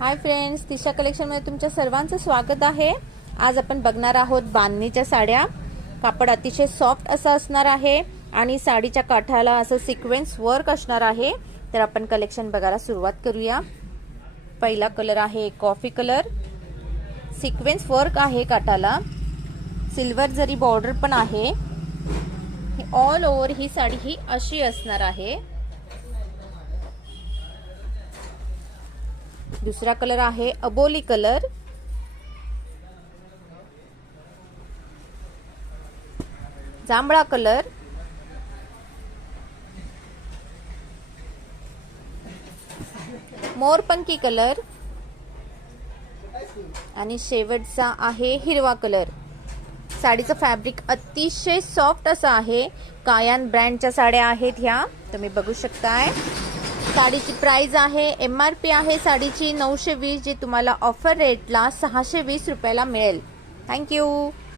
Hi friends, Tisha collection मध्ये तुमच्या सर्वांचं स्वागत आहे। आज आपण बघणार आहोत बांधणीच्या साड्या। कापड अतिशय सॉफ्ट असं असणार आहे आणि साडीच्या काठाला असं सिक्वेन्स वर्क असणार आहे। तर आपण कलेक्शन बघायला सुरुवात करूया। पहिला कलर आहे कॉफी कलर, सिक्वेन्स वर्क आहे काठाला, सिल्वर जरी बॉर्डर पण आहे। ऑल ओव्हर ही साडी ही अशी असणार आहे। दूसरा कलर आहे अबोली कलर, जांभळा कलर, मोरपंखी कलर आणि शेवटचा आहे हिरवा कलर। साडीचं फॅब्रिक अतिशय सॉफ्ट असं आहे। कायान ब्रँडच्या साड्या आहेत ह्या, तुम्ही बघू शकताय। साडीची प्राइस आहे MRP आहे साडीची 920, जी तुम्हाला ऑफर रेटला 620 रुपयाला मिळेल। थँक्यू।